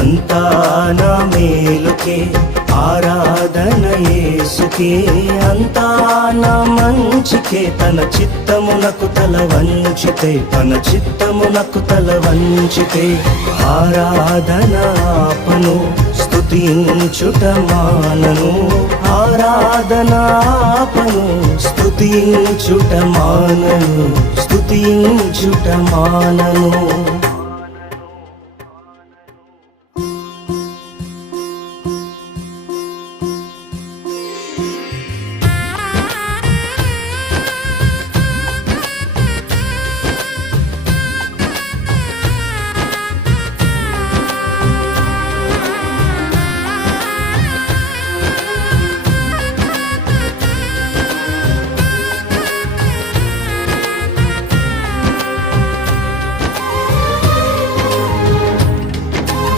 అంతా నా మేలుకే ఆరాధన యేసుకే, అంతా నా మంచికే. తన చిత్తమునకు తల వంచితే, తన చిత్తమునకు తల వంచితే ఆరాధన ఆపను, స్తుతించుట మానను. ఆరాధన ఆపను, స్తుతించుట మానను, స్తుతించుట మానను.